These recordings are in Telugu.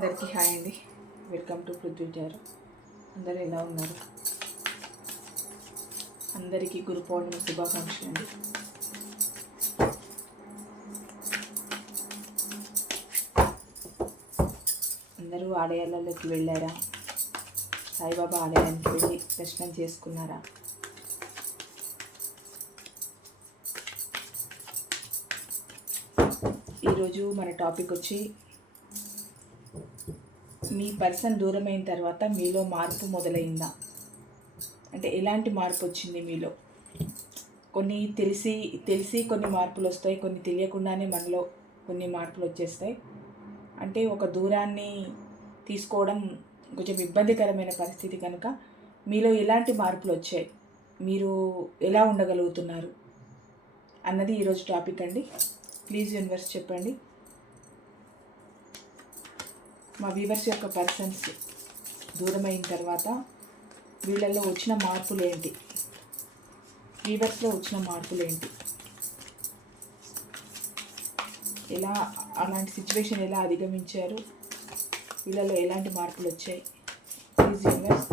అందరికీ హాయ్ అండి. Welcome to Prithvi tarot. అందరూ ఎలా ఉన్నారు? అందరికీ గురు పౌర్ణమి శుభాకాంక్షలు అండి. అందరూ ఆలయాలలోకి వెళ్ళారా? సాయిబాబా ఆలయానికి వెళ్ళి దర్శనం చేసుకున్నారా? ఈరోజు మన టాపిక్ వచ్చి మీ పర్సన్ దూరమైన తర్వాత మీలో మార్పు మొదలైందా? అంటే ఎలాంటి మార్పు వచ్చింది మీలో? కొన్ని తెలిసి కొన్ని మార్పులు వస్తాయి, కొన్ని తెలియకుండానే మనలో కొన్ని మార్పులు వచ్చేస్తాయి. అంటే ఒక దూరాన్ని తీసుకోవడం కొంచెం ఇబ్బందికరమైన పరిస్థితి కనుక మీలో ఎలాంటి మార్పులు వచ్చాయి, మీరు ఎలా ఉండగలుగుతున్నారు అన్నది ఈరోజు టాపిక్ అండి. ప్లీజ్ యూనివర్స్ చెప్పండి. మా వ్యూవర్స్ యొక్క పర్సన్స్ దూరమైన తర్వాత వీళ్ళల్లో వచ్చిన మార్పులు ఏంటి? వ్యూవర్స్లో వచ్చిన మార్పులు ఏంటి? ఎలా అలాంటి సిచ్యువేషన్ ఎలా అధిగమించారు? వీళ్ళలో ఎలాంటి మార్పులు వచ్చాయి? ప్లీజ్ యూనివర్స్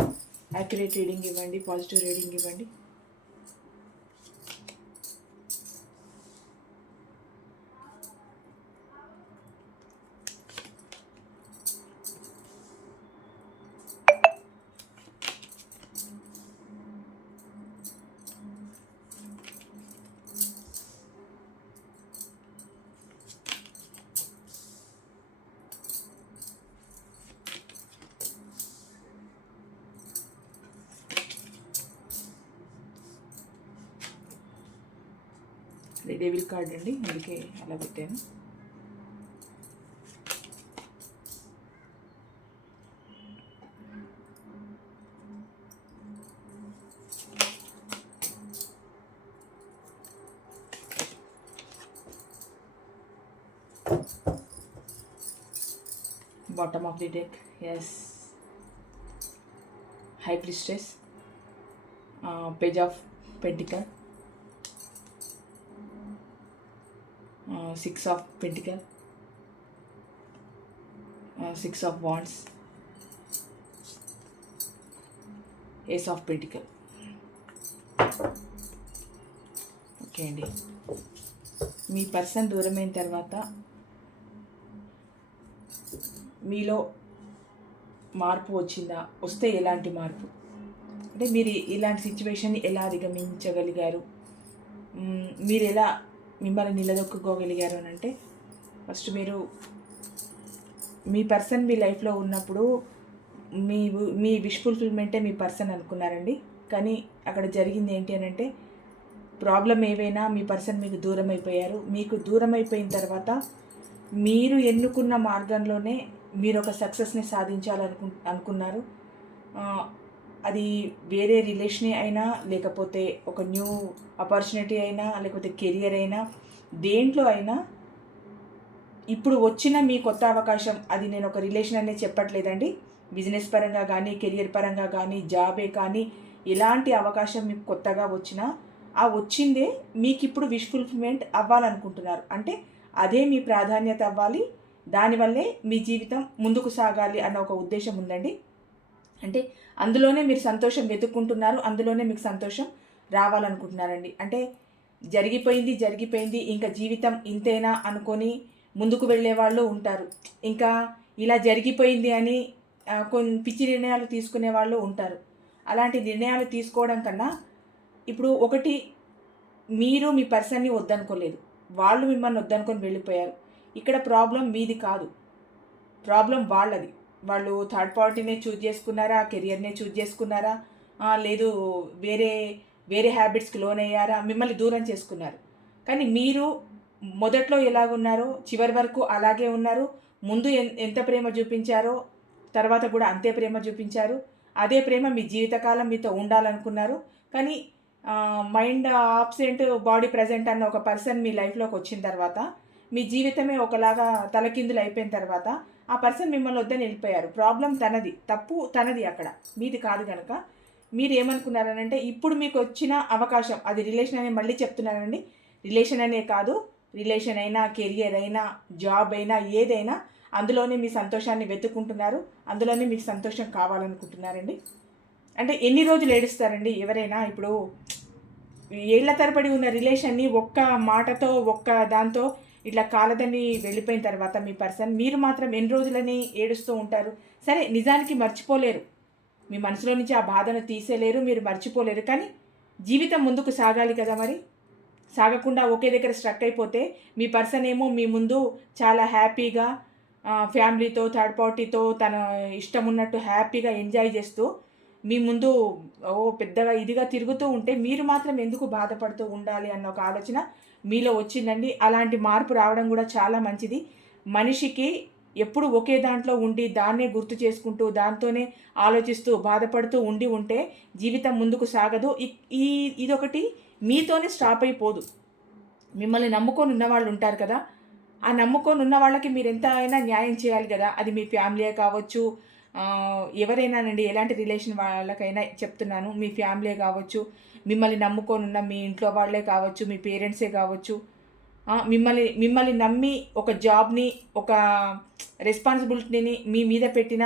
యాక్యురేట్ రీడింగ్ ఇవ్వండి, పాజిటివ్ రీడింగ్ ఇవ్వండి. డెవిల్ కార్డ్ అండి, అందుకే అలా పెట్టాను. Bottom of the deck, yes. High Priestess, Page of Pentacle, Six of Pentacle, Six of Wands, Ace of Pentacle. Okay అండి, మీ పర్సన్ దూరమైన తర్వాత మీలో మార్పు వచ్చిందా? వస్తే ఎలాంటి మార్పు? అంటే మీరు ఇలాంటి సిచ్యువేషన్ని ఎలా అధిగమించగలిగారు? మీరు ఎలా మిమ్మల్ని నిలదొక్కుకోగలిగారు అని అంటే, ఫస్ట్ మీరు మీ పర్సన్ మీ లైఫ్లో ఉన్నప్పుడు మీ విష్ ఫుల్ఫిల్మెంటే మీ పర్సన్ అనుకున్నారండి. కానీ అక్కడ జరిగింది ఏంటి అని అంటే, ప్రాబ్లం ఏవైనా మీ పర్సన్ మీకు దూరం అయిపోయారు. మీకు దూరం అయిపోయిన తర్వాత మీరు ఎన్నుకున్న మార్గంలోనే మీరు ఒక సక్సెస్ని అనుకున్నారు. అది వేరే రిలేషనే అయినా, లేకపోతే ఒక న్యూ ఆపర్చునిటీ అయినా, లేకపోతే కెరియర్ అయినా, దేంట్లో అయినా ఇప్పుడు వచ్చిన మీ కొత్త అవకాశం, అది నేను ఒక రిలేషన్ అనేది చెప్పట్లేదండి. బిజినెస్ పరంగా కానీ, కెరియర్ పరంగా కానీ, జాబే కానీ, ఎలాంటి అవకాశం మీకు కొత్తగా వచ్చినా ఆ వచ్చిందే మీకు ఇప్పుడు విష్ ఫుల్ఫిల్మెంట్ అవ్వాలనుకుంటున్నారు. అంటే అదే మీ ప్రాధాన్యత అవ్వాలి, దానివల్లే మీ జీవితం ముందుకు సాగాలి అన్న ఒక ఉద్దేశం ఉందండి. అంటే అందులోనే మీరు సంతోషం వెతుక్కుంటున్నారు, అందులోనే మీకు సంతోషం రావాలనుకుంటున్నారండి. అంటే జరిగిపోయింది, ఇంకా జీవితం ఇంతేనా అనుకొని ముందుకు వెళ్ళే వాళ్ళు ఉంటారు. ఇంకా ఇలా జరిగిపోయింది అని కొన్ని పిచ్చి నిర్ణయాలు తీసుకునే వాళ్ళు ఉంటారు. అలాంటి నిర్ణయాలు తీసుకోవడం కన్నా, ఇప్పుడు ఒకటి, మీరు మీ పర్సన్ని వద్దనుకోలేదు, వాళ్ళు మిమ్మల్ని వద్దనుకొని వెళ్ళిపోయారు. ఇక్కడ ప్రాబ్లం మీది కాదు, ప్రాబ్లం వాళ్ళది. వాళ్ళు థర్డ్ పార్టీనే చూజ్ చేసుకున్నారా, కెరియర్నే చూజ్ చేసుకున్నారా, లేదు వేరే హ్యాబిట్స్కి లోన్ అయ్యారా, మిమ్మల్ని దూరం చేసుకున్నారు. కానీ మీరు మొదట్లో ఎలాగున్నారో చివరి వరకు అలాగే ఉన్నారు. ముందు ఎంత ప్రేమ చూపించారో తర్వాత కూడా అంతే ప్రేమ చూపించారు. అదే ప్రేమ మీ జీవితకాలం మీతో ఉండాలనుకున్నారు. కానీ మైండ్ ఆబ్సెంట్, బాడీ ప్రజెంట్ అన్న ఒక పర్సన్ మీ లైఫ్లోకి వచ్చిన తర్వాత, మీ జీవితమే ఒకలాగా తలకిందులు అయిపోయిన తర్వాత ఆ పర్సన్ మిమ్మల్ని వద్దని వెళ్ళిపోయారు. ప్రాబ్లం తనది, తప్పు తనది, అక్కడ మీది కాదు. కనుక మీరు ఏమనుకున్నారనంటే, ఇప్పుడు మీకు వచ్చిన అవకాశం, అది రిలేషన్ అనే మళ్ళీ చెప్తున్నానండి, రిలేషన్ అనే కాదు, రిలేషన్ అయినా, కెరియర్ అయినా, జాబ్ అయినా, ఏదైనా అందులోనే మీ సంతోషాన్ని వెతుక్కుంటున్నారు, అందులోనే మీకు సంతోషం కావాలనుకుంటున్నారండి. అంటే ఎన్ని రోజులు ఏడుస్తారండి ఎవరైనా? ఇప్పుడు ఏళ్ల తరబడి ఉన్న రిలేషన్ని ఒక్క మాటతో ఒక్క దాంతో ఇట్లా కాలదని వెళ్ళిపోయిన తర్వాత మీ పర్సన్, మీరు మాత్రం ఎన్ని రోజులని ఏడుస్తూ ఉంటారు? సరే, నిజానికి మర్చిపోలేరు, మీ మనసులో నుంచి ఆ బాధను తీసేలేరు, మీరు మర్చిపోలేరు. కానీ జీవితం ముందుకు సాగాలి కదా మరి. సాగకుండా ఒకే దగ్గర స్ట్రక్ అయిపోతే మీ పర్సన్ ఏమో మీ ముందు చాలా హ్యాపీగా ఫ్యామిలీతో, థర్డ్ పార్టీతో తన ఇష్టం ఉన్నట్టు హ్యాపీగా ఎంజాయ్ చేస్తూ మీ ముందు పెద్దగా ఇదిగా తిరుగుతూ ఉంటే మీరు మాత్రం ఎందుకు బాధపడుతూ ఉండాలి అన్న ఒక ఆలోచన మీలో వచ్చిందండి. అలాంటి మార్పు రావడం కూడా చాలా మంచిది. మనిషికి ఎప్పుడు ఒకే దాంట్లో ఉండి దాన్నే గుర్తు చేసుకుంటూ దాంతోనే ఆలోచిస్తూ బాధపడుతూ ఉంటే జీవితం ముందుకు సాగదు. ఇదొకటి మీతోనే స్టాప్ అయిపోదు. మిమ్మల్ని నమ్ముకొని ఉన్నవాళ్ళు ఉంటారు కదా, ఆ నమ్ముకొని ఉన్న వాళ్ళకి మీరు ఎంత అయినా న్యాయం చేయాలి కదా. అది మీ ఫ్యామిలీయే కావచ్చు, ఎవరైనానండి, ఎలాంటి రిలేషన్ వాళ్ళకైనా చెప్తున్నాను. మీ ఫ్యామిలీ కావచ్చు, మిమ్మల్ని నమ్ముకొని ఉన్న మీ ఇంట్లో వాళ్ళే కావచ్చు, మీ పేరెంట్సే కావచ్చు, మిమ్మల్ని నమ్మి ఒక జాబ్ని, ఒక రెస్పాన్సిబిలిటీని మీ మీద పెట్టిన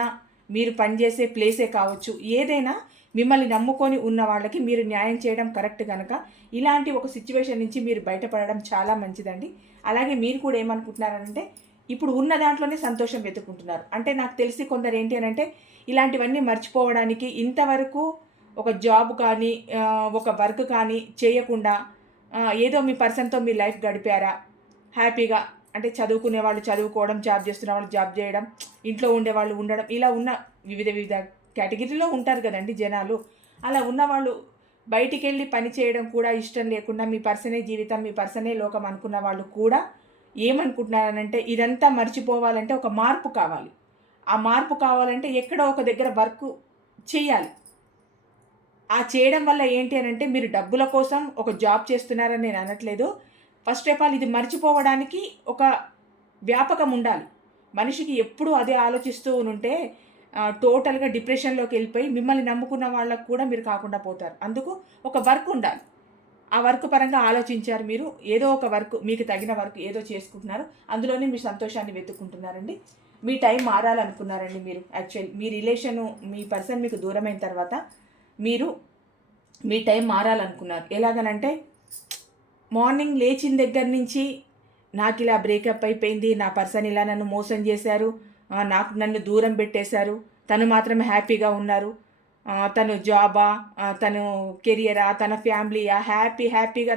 మీరు పనిచేసే ప్లేసే కావచ్చు, ఏదైనా మిమ్మల్ని నమ్ముకొని ఉన్న వాళ్ళకి మీరు న్యాయం చేయడం కరెక్ట్ కనుక ఇలాంటి ఒక సిచ్యువేషన్ నుంచి మీరు బయటపడడం చాలా మంచిదండి. అలాగే మీరు కూడా ఏమనుకుంటున్నారంటే ఇప్పుడు ఉన్న దాంట్లోనే సంతోషం వెతుక్కుంటున్నారు. అంటే నాకు తెలిసి కొందరు ఏంటి అని అంటే ఇలాంటివన్నీ మర్చిపోవడానికి ఇంతవరకు ఒక జాబ్ కానీ ఒక వర్క్ కానీ చేయకుండా ఏదో మీ పర్సన్తో మీ లైఫ్ గడిపారా హ్యాపీగా. అంటే చదువుకునే వాళ్ళు చదువుకోవడం, జాబ్ చేస్తున్న వాళ్ళు జాబ్ చేయడం, ఇంట్లో ఉండేవాళ్ళు ఉండడం, ఇలా ఉన్న వివిధ కేటగిరీలో ఉంటారు కదండి జనాలు. అలా ఉన్నవాళ్ళు బయటికి వెళ్ళి పని చేయడం కూడా ఇష్టం లేకుండా మీ పర్సనే జీవితం, మీ పర్సనే లోకం అనుకున్న వాళ్ళు కూడా ఏమనుకుంటున్నారనంటే ఇదంతా మర్చిపోవాలంటే ఒక మార్పు కావాలి. ఆ మార్పు కావాలంటే ఎక్కడో ఒక దగ్గర వర్క్ చేయాలి. ఆ చేయడం వల్ల ఏంటి అని అంటే మీరు డబ్బుల కోసం ఒక జాబ్ చేస్తున్నారని నేను అనట్లేదు. ఫస్ట్ ఆఫ్ ఆల్ ఇది మర్చిపోవడానికి ఒక వ్యాపకం ఉండాలి. మనిషికి ఎప్పుడూ అదే ఆలోచిస్తూ ఉంటే టోటల్గా డిప్రెషన్లోకి వెళ్ళిపోయి మిమ్మల్ని నమ్ముకున్న వాళ్ళకు కూడా మీరు కాకుండా పోతారు. అందుకు ఒక వర్క్ ఉండాలి. ఆ వర్క్ పరంగా ఆలోచించారు మీరు, ఏదో ఒక వర్క్ మీకు తగిన వర్క్ ఏదో చేసుకుంటున్నారు, అందులోనే మీ సంతోషాన్ని వెతుక్కుంటున్నారండి. మీ టైం మారాలనుకున్నారండి మీరు. యాక్చువల్లీ మీ రిలేషను, మీ పర్సన్ మీకు దూరమైన తర్వాత మీరు మీ టైం మారాలనుకున్నారు. ఎలాగనంటే మార్నింగ్ లేచిన దగ్గర నుంచి నాకు ఇలా బ్రేకప్ అయిపోయింది, నా పర్సన్ ఇలా నన్ను మోసం చేశారు, నన్ను దూరం పెట్టేశారు, తను మాత్రమే హ్యాపీగా ఉన్నారు, తను జాబా, తను కెరియరా, తన ఫ్యామిలీయా, హ్యాపీగా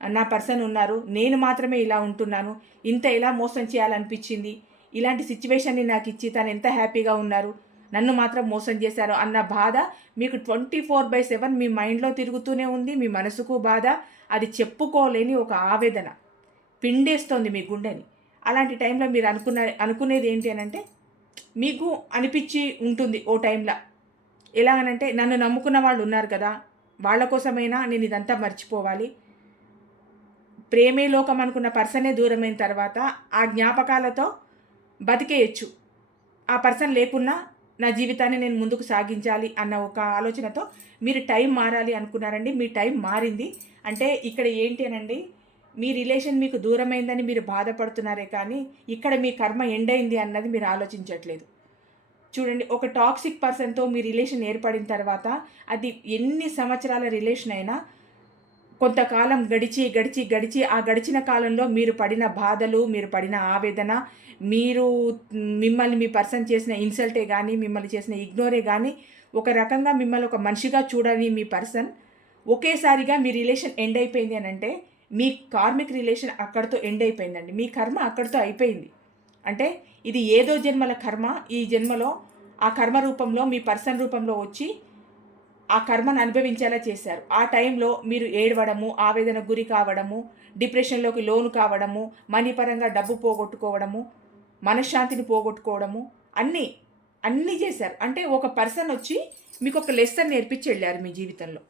నా పర్సన్ ఉన్నారు, నేను మాత్రమే ఇలా ఉంటున్నాను, ఇంత ఎలా మోసం చేయాలనిపించింది, ఇలాంటి సిచ్యువేషన్ని నాకు ఇచ్చి తను ఎంత హ్యాపీగా ఉన్నారు, నన్ను మాత్రం మోసం చేశారు అన్న బాధ మీకు 24/7 మీ మైండ్లో తిరుగుతూనే ఉంది. మీ మనసుకు బాధ, అది చెప్పుకోలేని ఒక ఆవేదన పిండేస్తోంది మీ గుండెని. అలాంటి టైంలో మీరు అనుకునేది ఏంటి అని అంటే మీకు అనిపించి ఉంటుంది ఓ టైంలో, ఎలాగనంటే నన్ను నమ్ముకున్న వాళ్ళు ఉన్నారు కదా, వాళ్ళ కోసమైనా నేను ఇదంతా మర్చిపోవాలి. ప్రేమే లోకం అనుకున్న పర్సనే దూరమైన తర్వాత ఆ జ్ఞాపకాలతో బతికేయచ్చు. ఆ పర్సన్ లేకున్నా నా జీవితాన్ని నేను ముందుకు సాగించాలి అన్న ఒక ఆలోచనతో మీరు టైం మారాలి అనుకున్నారండి. మీ టైం మారింది. అంటే ఇక్కడ ఏంటి అనండి, మీ రిలేషన్ మీకు దూరమైందని మీరు బాధపడుతున్నారే కానీ ఇక్కడ మీ కర్మ ఎండ్ అయింది అన్నది మీరు ఆలోచించట్లేదు. చూడండి, ఒక టాక్సిక్ పర్సన్తో మీ రిలేషన్ ఏర్పడిన తర్వాత అది ఎన్ని సంవత్సరాల రిలేషన్ అయినా కొంతకాలం గడిచి ఆ గడిచిన కాలంలో మీరు పడిన బాధలు, మీరు పడిన ఆవేదన, మిమ్మల్ని మీ పర్సన్ చేసిన ఇన్సల్టే కానీ, మిమ్మల్ని చేసిన ఇగ్నోరే కానీ, ఒక రకంగా మిమ్మల్ని ఒక మనిషిగా చూడని మీ పర్సన్ ఒకేసారిగా మీ రిలేషన్ ఎండ్ అయిపోయింది అని అంటే మీ కార్మిక్ రిలేషన్ అక్కడితో ఎండ్ అయిపోయిందండి. మీ కర్మ అక్కడితో అయిపోయింది. అంటే ఇది ఏదో జన్మల కర్మ, ఈ జన్మలో ఆ కర్మ రూపంలో మీ పర్సన్ రూపంలో వచ్చి ఆ కర్మను అనుభవించేలా చేశారు. ఆ టైంలో మీరు ఏడవడము, ఆవేదన గురి కావడము, డిప్రెషన్లోకి లోను కావడము, మనీ పరంగా డబ్బు పోగొట్టుకోవడము, మనశ్శాంతిని పోగొట్టుకోవడము, అన్నీ చేశారు. అంటే ఒక పర్సన్ వచ్చి మీకు ఒక లెసన్ నేర్పించి వెళ్ళారు. మీ జీవితంలో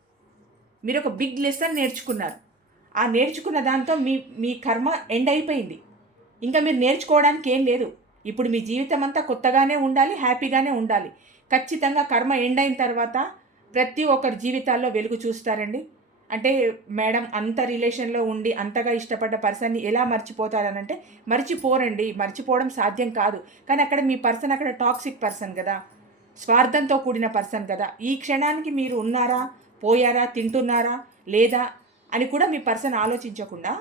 మీరు ఒక బిగ్ లెసన్ నేర్చుకున్నారు. ఆ నేర్చుకున్న దాంతో మీ కర్మ ఎండ్ అయిపోయింది. ఇంకా మీరు నేర్చుకోవడానికి ఏం లేదు. ఇప్పుడు మీ జీవితం అంతా కొత్తగానే ఉండాలి, హ్యాపీగానే ఉండాలి. ఖచ్చితంగా కర్మ ఎండ్ అయిన తర్వాత ప్రతి ఒక్కరి జీవితాల్లో వెలుగు చూస్తారండి. అంటే మేడం అంత రిలేషన్లో ఉండి అంతగా ఇష్టపడ్డ పర్సన్ని ఎలా మర్చిపోతారనంటే మర్చిపోరండి, మర్చిపోవడం సాధ్యం కాదు. కానీ అక్కడ మీ పర్సన్ అక్కడ టాక్సిక్ పర్సన్ కదా, స్వార్థంతో కూడిన పర్సన్ కదా. ఈ క్షణానికి మీరు ఉన్నారా, పోయారా, తింటున్నారా లేదా అని కూడా మీ పర్సన్ ఆలోచించకుండా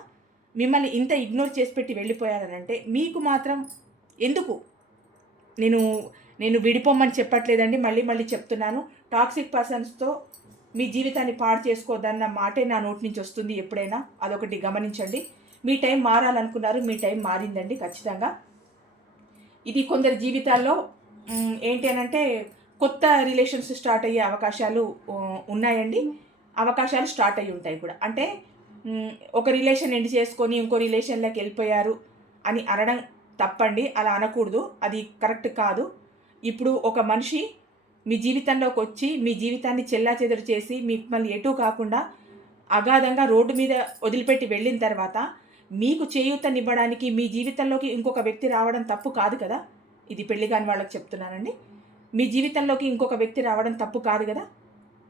మిమ్మల్ని ఇంత ఇగ్నోర్ చేసి పెట్టి వెళ్ళిపోయారనంటే మీకు మాత్రం ఎందుకు? నేను నేను విడిపోమని చెప్పట్లేదండి, మళ్ళీ మళ్ళీ చెప్తున్నాను. టాక్సిక్ పర్సన్స్తో మీ జీవితాన్ని పాడు చేసుకోవద్దన్న మాటే నా నోటి నుంచి వస్తుంది ఎప్పుడైనా, అదొకటి గమనించండి. మీ టైం మారాలనుకున్నారు, మీ టైం మారిందండి ఖచ్చితంగా. ఇది కొందరి జీవితాల్లో ఏంటి అనంటే కొత్త రిలేషన్స్ స్టార్ట్ అయ్యే అవకాశాలు ఉన్నాయండి, అవకాశాలు స్టార్ట్ అయ్యి ఉంటాయి కూడా. అంటే ఒక రిలేషన్ ఎండ్ చేసుకొని ఇంకో రిలేషన్లోకి వెళ్ళిపోయారు అని అనడం తప్పండి, అలా అనకూడదు, అది కరెక్ట్ కాదు. ఇప్పుడు ఒక మనిషి మీ జీవితంలోకి వచ్చి మీ జీవితాన్ని చెల్లాచెదరు చేసి మిమ్మల్ని ఎటూ కాకుండా అగాధంగా రోడ్డు మీద వదిలిపెట్టి వెళ్ళిన తర్వాత మీకు చేయూతనివ్వడానికి మీ జీవితంలోకి ఇంకొక వ్యక్తి రావడం తప్పు కాదు కదా. ఇది పెళ్లి కాని వాళ్ళకి చెప్తున్నానండి. మీ జీవితంలోకి ఇంకొక వ్యక్తి రావడం తప్పు కాదు కదా.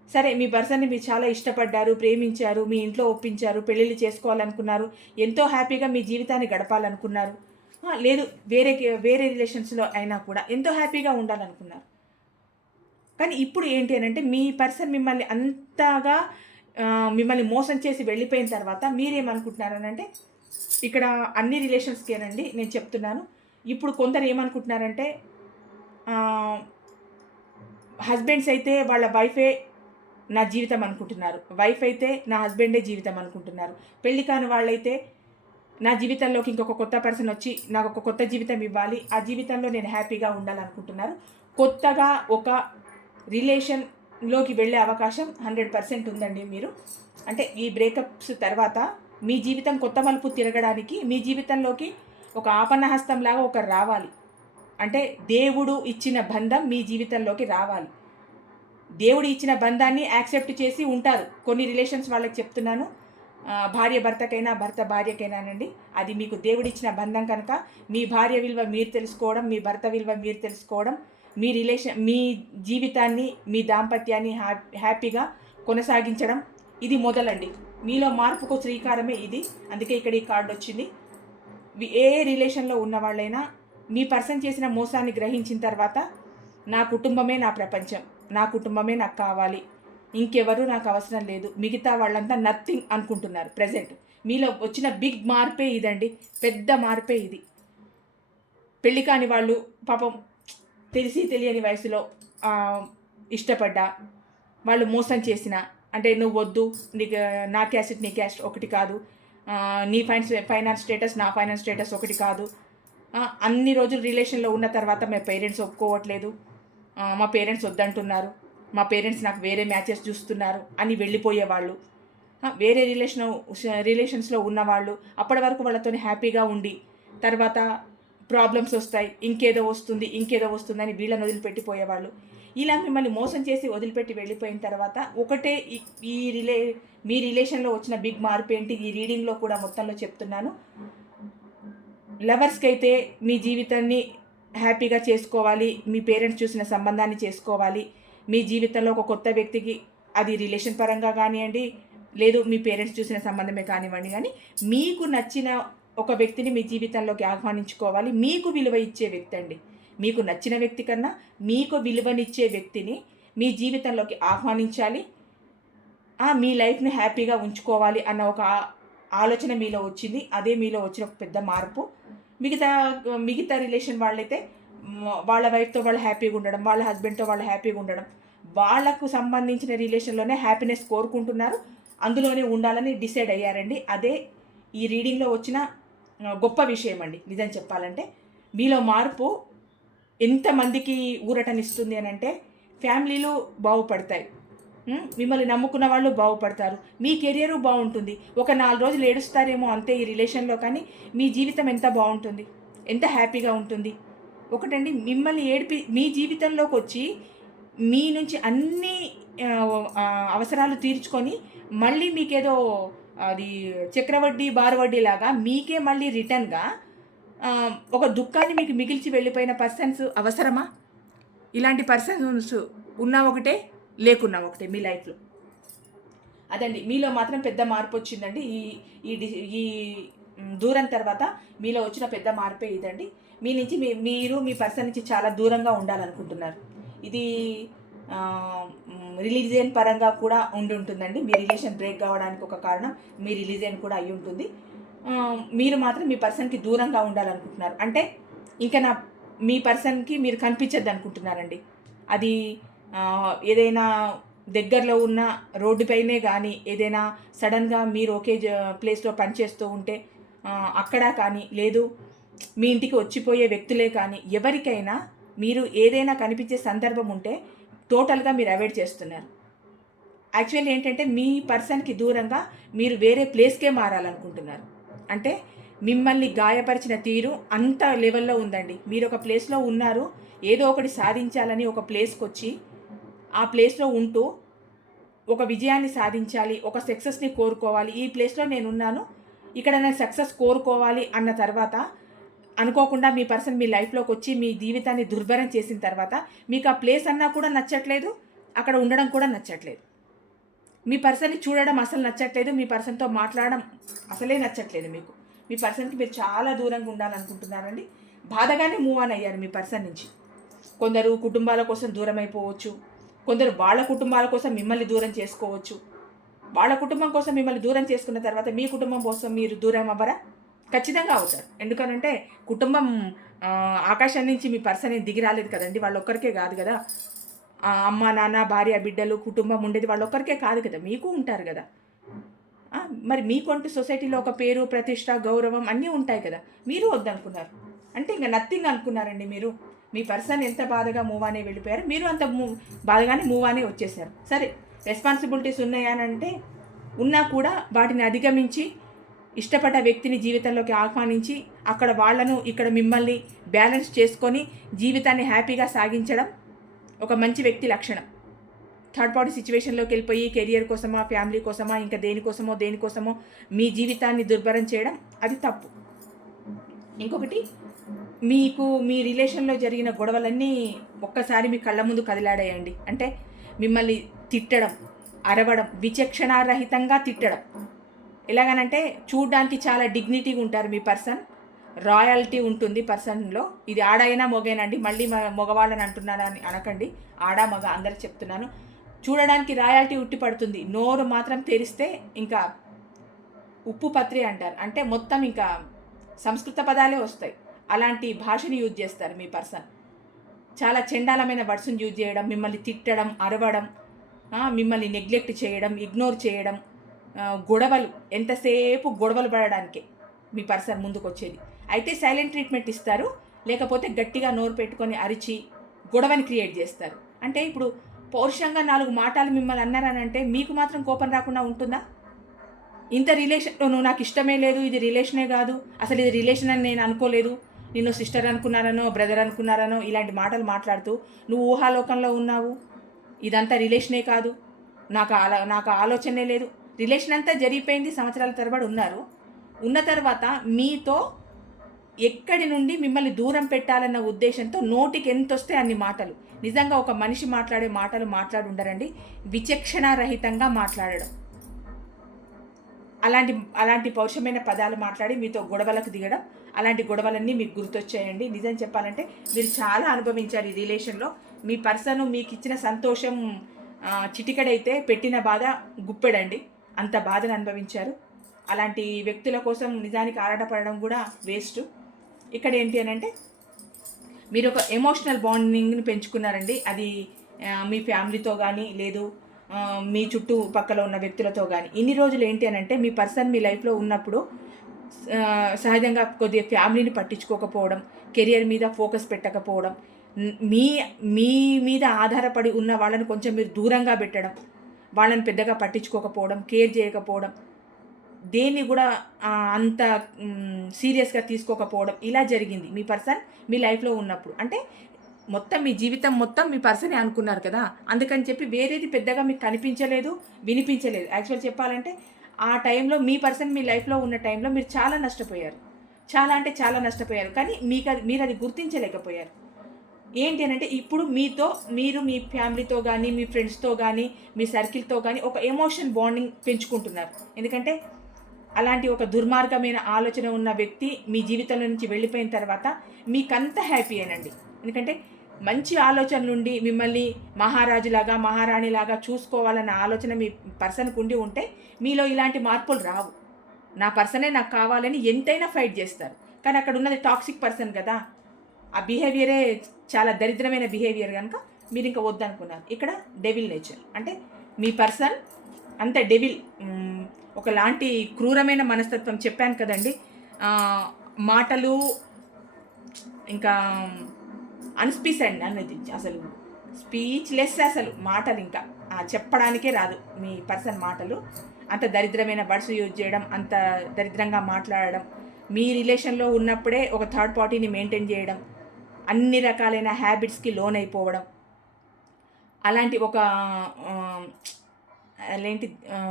సరే, మీ పర్సన్ని మీరు చాలా ఇష్టపడ్డారు, ప్రేమించారు, మీ ఇంట్లో ఒప్పించారు, పెళ్ళిళ్ళు చేసుకోవాలనుకున్నారు, ఎంతో హ్యాపీగా మీ జీవితాన్ని గడపాలనుకున్నారు, లేదు వేరే రిలేషన్స్లో అయినా కూడా ఎంతో హ్యాపీగా ఉండాలనుకున్నారు. కానీ ఇప్పుడు ఏంటి అని అంటే మీ పర్సన్ మిమ్మల్ని అంతగా మిమ్మల్ని మోసం చేసి వెళ్ళిపోయిన తర్వాత మీరేమనుకుంటున్నారనంటే, ఇక్కడ అన్ని రిలేషన్స్కేనండి నేను చెప్తున్నాను. ఇప్పుడు కొందరు ఏమనుకుంటున్నారంటే, హస్బెండ్స్ అయితే వాళ్ళ వైఫే నా జీవితం అనుకుంటున్నారు, వైఫ్ అయితే నా హస్బెండే జీవితం అనుకుంటున్నారు. పెళ్లి కాని వాళ్ళైతే నా జీవితంలోకి ఇంకొక కొత్త పర్సన్ వచ్చి నాకు ఒక కొత్త జీవితం ఇవ్వాలి, ఆ జీవితంలో నేను హ్యాపీగా ఉండాలనుకుంటున్నారు. కొత్తగా ఒక రిలేషన్లోకి వెళ్ళే అవకాశం 100% ఉందండి. మీరు అంటే ఈ బ్రేకప్స్ తర్వాత మీ జీవితం కొత్త మలుపు తిరగడానికి మీ జీవితంలోకి ఒక ఆపన్నహస్తంలాగా ఒకరు రావాలి. అంటే దేవుడు ఇచ్చిన బంధం మీ జీవితంలోకి రావాలి. దేవుడు ఇచ్చిన బంధాన్ని యాక్సెప్ట్ చేసి ఉంటారు కొన్ని రిలేషన్స్ వాళ్ళకి చెప్తున్నాను, భార్య భర్తకైనా భర్త భార్యకైనానండి. అది మీకు దేవుడిచ్చిన బంధం కనుక మీ భార్య విలువ మీరు తెలుసుకోవడం, మీ భర్త విలువ మీరు తెలుసుకోవడం, మీ జీవితాన్ని మీ దాంపత్యాన్ని హ్యాపీగా కొనసాగించడం ఇది మొదలండి. మీలో మార్పుకు శ్రీకారమే ఇది. అందుకే ఇక్కడ ఈ కార్డు వచ్చింది. ఏ రిలేషన్లో ఉన్న వాళ్ళైనా మీ పర్సన్ చేసిన మోసాన్ని గ్రహించిన తర్వాత నా కుటుంబమే నా ప్రపంచం, నా కుటుంబమే నాకు కావాలి, ఇంకెవరు నాకు అవసరం లేదు, మిగతా వాళ్ళంతా నథింగ్ అనుకుంటున్నారు. ప్రజెంట్ మీలో వచ్చిన బిగ్ మార్పే ఇదండి, పెద్ద మార్పే ఇది. పెళ్ళి కాని వాళ్ళు పాపం తెలిసి తెలియని వయసులో ఇష్టపడ్డా వాళ్ళు మోసం చేసిన, అంటే నువ్వు వద్దు, నీకు నా క్యాసెట్ నీ క్యాస్ట్ ఒకటి కాదు, నీ ఫైనాన్స్ స్టేటస్ నా ఫైనాన్స్ స్టేటస్ ఒకటి కాదు, అన్ని రోజులు రిలేషన్లో ఉన్న తర్వాత మా పేరెంట్స్ ఒప్పుకోవట్లేదు, మా పేరెంట్స్ వద్దంటున్నారు, మా పేరెంట్స్ నాకు వేరే మ్యాచెస్ చూస్తున్నారు అని వెళ్ళిపోయేవాళ్ళు, వేరే రిలేషన్స్లో ఉన్నవాళ్ళు అప్పటి వరకు వాళ్ళతో హ్యాపీగా ఉండి తర్వాత ప్రాబ్లమ్స్ వస్తాయి, ఇంకేదో వస్తుందని వీళ్ళని వదిలిపెట్టిపోయేవాళ్ళు. ఇలా మిమ్మల్ని మోసం చేసి వదిలిపెట్టి వెళ్ళిపోయిన తర్వాత ఒకటే మీ రిలేషన్లో వచ్చిన బిగ్ మార్పు ఏంటి ఈ రీడింగ్లో కూడా మొత్తంలో చెప్తున్నాను. లవర్స్కి అయితే మీ జీవితాన్ని హ్యాపీగా చేసుకోవాలి, మీ పేరెంట్స్ చూసిన సంబంధాన్ని చేసుకోవాలి, మీ జీవితంలో ఒక కొత్త వ్యక్తికి, అది రిలేషన్ పరంగా కానివ్వండి, లేదు మీ పేరెంట్స్ చూసిన సంబంధమే కానివ్వండి, కానీ మీకు నచ్చిన ఒక వ్యక్తిని మీ జీవితంలోకి ఆహ్వానించుకోవాలి. మీకు విలువ ఇచ్చే వ్యక్తి అండి, మీకు నచ్చిన వ్యక్తి కన్నా మీకు విలువనిచ్చే వ్యక్తిని మీ జీవితంలోకి ఆహ్వానించాలి, మీ లైఫ్ని హ్యాపీగా ఉంచుకోవాలి అన్న ఒక ఆలోచన మీలో వచ్చింది. అదే మీలో వచ్చిన ఒక పెద్ద మార్పు. మిగతా రిలేషన్ వాళ్ళైతే వాళ్ళ వైఫ్తో వాళ్ళు హ్యాపీగా ఉండడం, వాళ్ళ హస్బెండ్తో వాళ్ళు హ్యాపీగా ఉండడం, వాళ్ళకు సంబంధించిన రిలేషన్లోనే హ్యాపీనెస్ కోరుకుంటున్నారు, అందులోనే ఉండాలని డిసైడ్ అయ్యారండి. అదే ఈ రీడింగ్లో వచ్చిన గొప్ప విషయం అండి. నిజం చెప్పాలంటే మీలో మార్పు ఎంతమందికి ఊరటనిస్తుంది అని అంటే, ఫ్యామిలీలు బాగుపడతాయి, మిమ్మల్ని నమ్ముకున్న వాళ్ళు బాగుపడతారు, మీ కెరియరు బాగుంటుంది. ఒక 4 రోజులు ఏడుస్తారేమో అంతే ఈ రిలేషన్లో, కానీ మీ జీవితం ఎంత బాగుంటుంది, ఎంత హ్యాపీగా ఉంటుంది. ఒకటండి, మిమ్మల్ని మీ జీవితంలోకి వచ్చి మీ నుంచి అన్ని అవసరాలు తీర్చుకొని మళ్ళీ మీకేదో అది చక్రవడ్డీ బారవడ్డీ లాగా మీకే మళ్ళీ రిటర్న్గా ఒక దుఃఖాన్ని మీకు మిగిల్చి వెళ్ళిపోయిన పర్సన్స్ అవసరమా? ఇలాంటి పర్సన్స్ ఉన్నా ఒకటే, లేకున్నా ఒకటే మీ లైఫ్లో. అదండి, మీలో మాత్రం పెద్ద మార్పు వచ్చిందండి. ఈ ఈ ఈ దూరం తర్వాత మీలో వచ్చిన పెద్ద మార్పే ఇదండి. మీ నుంచి మీరు మీ పర్సన్ నుంచి చాలా దూరంగా ఉండాలనుకుంటున్నారు. ఇది రిలీజియన్ పరంగా కూడా ఉంటుందండి. మీ రిలేషన్ బ్రేక్ కావడానికి ఒక కారణం మీ రిలీజియన్ కూడా అయి ఉంటుంది. మీరు మాత్రం మీ పర్సన్కి దూరంగా ఉండాలనుకుంటున్నారు. అంటే ఇంకా మీ పర్సన్కి మీరు కనిపించద్దు అనుకుంటున్నారండి. అది ఏదైనా దగ్గరలో ఉన్న రోడ్డుపైనే కానీ, ఏదైనా సడన్గా మీరు ఒకే ప్లేస్లో పనిచేస్తూ ఉంటే అక్కడ కానీ, లేదు మీ ఇంటికి వచ్చిపోయే వ్యక్తులే కానీ, ఎవరికైనా మీరు ఏదైనా కనిపించే సందర్భం ఉంటే టోటల్గా మీరు అవాయిడ్ చేస్తున్నారు. యాక్చువల్లీ ఏంటంటే మీ పర్సన్కి దూరంగా మీరు వేరే ప్లేస్కే మారాలనుకుంటున్నారు. అంటే మిమ్మల్ని గాయపరిచిన తీరు అంత లెవెల్లో ఉందండి. మీరు ఒక ప్లేస్లో ఉన్నారు, ఏదో ఒకటి సాధించాలని ఒక ప్లేస్కి వచ్చి ఆ ప్లేస్లో ఉంటూ ఒక విజయాన్ని సాధించాలి, ఒక సక్సెస్ని కోరుకోవాలి, ఈ ప్లేస్లో నేనున్నాను, ఇక్కడ నేను సక్సెస్ కోరుకోవాలి అన్న తర్వాత అనుకోకుండా మీ పర్సన్ మీ లైఫ్లోకి వచ్చి మీ జీవితాన్ని దుర్భరం చేసిన తర్వాత మీకు ఆ ప్లేస్ అన్నా కూడా నచ్చట్లేదు, అక్కడ ఉండడం కూడా నచ్చట్లేదు. మీ పర్సన్ని చూడడం అసలు నచ్చట్లేదు, మీ పర్సన్తో మాట్లాడడం అసలే నచ్చట్లేదు మీకు. మీ పర్సన్కి మీరు చాలా దూరంగా ఉండాలనుకుంటున్నారండి. బాధగానే మూవ్ ఆన్ అయ్యారు మీ పర్సన్ నుంచి. కొందరు కుటుంబాల కోసం దూరం అయిపోవచ్చు, కొందరు వాళ్ళ కుటుంబాల కోసం మిమ్మల్ని దూరం చేసుకోవచ్చు. వాళ్ళ కుటుంబం కోసం మిమ్మల్ని దూరం చేసుకున్న తర్వాత మీ కుటుంబం కోసం మీరు దూరం అవ్వరా? ఖచ్చితంగా అవుతారు. ఎందుకనంటే కుటుంబం ఆకాశం నుంచి మీ పర్సన్ దిగి రాలేదు కదండి, వాళ్ళొక్కరికే కాదు కదా. అమ్మ నాన్న భార్య బిడ్డలు కుటుంబం ఉండేది వాళ్ళొక్కరికే కాదు కదా, మీకు ఉంటారు కదా. మరి మీకంటూ సొసైటీలో ఒక పేరు ప్రతిష్ట గౌరవం అన్నీ ఉంటాయి కదా, మీరు వద్దనుకున్నారు అంటే ఇంకా నథింగ్ అనుకున్నారండి మీరు. మీ పర్సన్ ఎంత బాధగా మూవ్ అనే వెళ్ళిపోయారు, మీరు అంత బాధగానే మూవ్ అనే వచ్చేసారు. సరే, రెస్పాన్సిబిలిటీస్ ఉన్నాయనంటే ఉన్నా కూడా వాటిని అధిగమించి ఇష్టపడ్డ వ్యక్తిని జీవితంలోకి ఆహ్వానించి అక్కడ వాళ్ళను ఇక్కడ మిమ్మల్ని బ్యాలెన్స్ చేసుకొని జీవితాన్ని హ్యాపీగా సాగించడం ఒక మంచి వ్యక్తి లక్షణం. థర్డ్ పార్టీ సిచ్యువేషన్లోకి వెళ్ళిపోయి కెరియర్ కోసమా, ఫ్యామిలీ కోసమా, ఇంకా దేనికోసమో మీ జీవితాన్ని దుర్భరం చేయడం అది తప్పు. ఇంకొకటి, మీకు మీ రిలేషన్లో జరిగిన గొడవలన్నీ ఒక్కసారి మీ కళ్ళ ముందు కదిలాడాయండి. అంటే మిమ్మల్ని తిట్టడం, అరవడం, విచక్షణారహితంగా తిట్టడం. ఎలాగనంటే చూడ్డానికి చాలా డిగ్నిటీగా ఉంటారు మీ పర్సన్, రాయల్టీ ఉంటుంది పర్సన్లో. ఇది ఆడైనా మొగేనండి, మళ్ళీ మగవాళ్ళని అంటున్నారా అని అనకండి, ఆడ మగ అందరికి చెప్తున్నాను. చూడడానికి రాయల్టీ ఉట్టి పడుతుంది, నోరు మాత్రం తెరిస్తే ఇంకా ఉప్పు పత్రి అంటారు, అంటే మొత్తం ఇంకా సంస్కృత పదాలే వస్తాయి. అలాంటి భాషని యూజ్ చేస్తారు మీ పర్సన్. చాలా చండాలమైన వర్డ్స్ని యూజ్ చేయడం, మిమ్మల్ని తిట్టడం, అరవడం, మిమ్మల్ని నెగ్లెక్ట్ చేయడం, ఇగ్నోర్ చేయడం, గొడవలు, ఎంతసేపు గొడవలు పడడానికే మీ పర్సన్ ముందుకు వచ్చేది. అయితే సైలెంట్ ట్రీట్మెంట్ ఇస్తారు, లేకపోతే గట్టిగా నోరు పెట్టుకొని అరిచి గొడవని క్రియేట్ చేస్తారు. అంటే ఇప్పుడు పౌరుషంగా 4 మాటలు మిమ్మల్ని అన్నారనంటే మీకు మాత్రం కోపం రాకుండా ఉంటుందా? ఇంత రిలేషన్లో నువ్వు నాకు ఇష్టమే లేదు, ఇది రిలేషనే కాదు, అసలు ఇది రిలేషన్ అని నేను అనుకోలేదు, నిన్ను సిస్టర్ అనుకున్నారనో బ్రదర్ అనుకున్నారనో ఇలాంటి మాటలు మాట్లాడుతూ నువ్వు ఊహాలోకంలో ఉన్నావు, ఇదంతా రిలేషనే కాదు, నాకు ఆలోచనే లేదు. రిలేషన్ అంతా జరిగిపోయింది, సంవత్సరాల తరబడి ఉన్నారు. ఉన్న తర్వాత మీతో ఎక్కడి నుండి మిమ్మల్ని దూరం పెట్టాలన్న ఉద్దేశంతో నోటికి ఎంత వస్తే అన్ని మాటలు, నిజంగా ఒక మనిషి మాట్లాడే మాటలు మాట్లాడి ఉండరండి, విచక్షణారహితంగా మాట్లాడడం, అలాంటి పౌరుషమైన పదాలు మాట్లాడి మీతో గొడవలకు దిగడం, అలాంటి గొడవలన్నీ మీకు గుర్తొచ్చాయండి. నిజం చెప్పాలంటే మీరు చాలా అనుభవించారు ఈ రిలేషన్లో. మీ పర్సన్ మీకు ఇచ్చిన సంతోషం చిటికడైతే పెట్టిన బాధ గుప్పెడండి, అంత బాధను అనుభవించారు. అలాంటి వ్యక్తుల కోసం నిజానికి ఆరాటపడడం కూడా వేస్ట్. ఇక్కడ ఏంటి అని అంటే మీరు ఒక ఎమోషనల్ బాండింగ్ని పెంచుకున్నారండి. అది మీ ఫ్యామిలీతో కానీ, లేదు మీ చుట్టుపక్కల ఉన్న వ్యక్తులతో కానీ. ఇన్ని రోజులు ఏంటి అని అంటే మీ పర్సన్ మీ లైఫ్లో ఉన్నప్పుడు సహజంగా కొద్దిగా ఫ్యామిలీని పట్టించుకోకపోవడం, కెరియర్ మీద ఫోకస్ పెట్టకపోవడం, మీ మీద ఆధారపడి ఉన్న వాళ్ళని కొంచెం మీరు దూరంగా పెట్టడం, వాళ్ళని పెద్దగా పట్టించుకోకపోవడం, కేర్ చేయకపోవడం, దేన్ని కూడా అంత సీరియస్గా తీసుకోకపోవడం, ఇలా జరిగింది మీ పర్సన్ మీ లైఫ్లో ఉన్నప్పుడు. అంటే మొత్తం మీ జీవితం మొత్తం మీ పర్సనే అనుకున్నారు కదా, అందుకని చెప్పి వేరేది పెద్దగా మీకు కనిపించలేదు, వినిపించలేదు. యాక్చువల్ చెప్పాలంటే ఆ టైంలో మీ పర్సన్ మీ లైఫ్లో ఉన్న టైంలో మీరు చాలా నష్టపోయారు, చాలా అంటే చాలా నష్టపోయారు. కానీ మీరు అది గుర్తించలేకపోయారు. ఏంటి అని అంటే ఇప్పుడు మీరు మీ ఫ్యామిలీతో కానీ మీ ఫ్రెండ్స్తో కానీ మీ సర్కిల్తో కానీ ఒక ఎమోషన్ బాండింగ్ పెంచుకుంటున్నారు. ఎందుకంటే అలాంటి ఒక దుర్మార్గమైన ఆలోచన ఉన్న వ్యక్తి మీ జీవితంలో నుంచి వెళ్ళిపోయిన తర్వాత మీకంత హ్యాపీయేనండి. ఎందుకంటే మంచి ఆలోచనలుండి మిమ్మల్ని మహారాజులాగా మహారాణిలాగా చూసుకోవాలన్న ఆలోచన మీ పర్సన్కి ఉండి ఉంటే మీలో ఇలాంటి మార్పులు రావు. నా పర్సనే నాకు కావాలని ఎంతైనా ఫైట్ చేస్తారు. కానీ అక్కడ ఉన్నది టాక్సిక్ పర్సన్ కదా, ఆ బిహేవియరే చాలా దరిద్రమైన బిహేవియర్ కనుక మీరు ఇంకా వద్దనుకున్నారు. ఇక్కడ డెవిల్ నేచర్ అంటే మీ పర్సన్ అంత డెవిల్, ఒకలాంటి క్రూరమైన మనస్తత్వం. చెప్పాను కదండి, మాటలు ఇంకా అన్స్పీసెడ్ అనేది అసలు స్పీచ్లెస్, అసలు మాటలు ఇంకా చెప్పడానికే రాదు మీ పర్సన్ మాటలు. అంత దరిద్రమైన వర్డ్స్ యూజ్ చేయడం, అంత దరిద్రంగా మాట్లాడడం, మీ రిలేషన్లో ఉన్నప్పుడే ఒక థర్డ్ పార్టీని మెయింటైన్ చేయడం, అన్ని రకాలైన హ్యాబిట్స్కి లోన్ అయిపోవడం, అలాంటి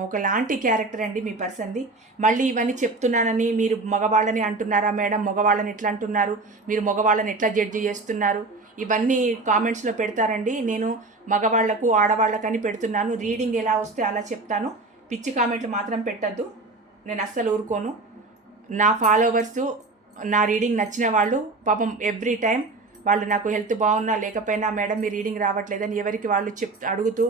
ఒకలాంటి క్యారెక్టర్ అండి మీ పర్సన్ది. మళ్ళీ ఇవన్నీ చెప్తున్నానని మీరు మగవాళ్ళని అంటున్నారా మేడం, మగవాళ్ళని ఎట్లా అంటున్నారు, మీరు మగవాళ్ళని ఎట్లా జడ్జి చేస్తున్నారు, ఇవన్నీ కామెంట్స్లో పెడతారండి. నేను మగవాళ్లకు ఆడవాళ్ళకని పెడుతున్నాను, రీడింగ్ ఎలా వస్తే అలా చెప్తాను, పిచ్చి కామెంట్లు మాత్రం పెట్టద్దు, నేను అస్సలు ఊరుకోను. నా ఫాలోవర్సు నా రీడింగ్ నచ్చిన వాళ్ళు పాపం ఎవ్రీ టైం వాళ్ళు నాకు హెల్త్ బాగున్నా లేకపోయినా మేడం మీ రీడింగ్ రావట్లేదని ఎవరికి వాళ్ళు అడుగుతూ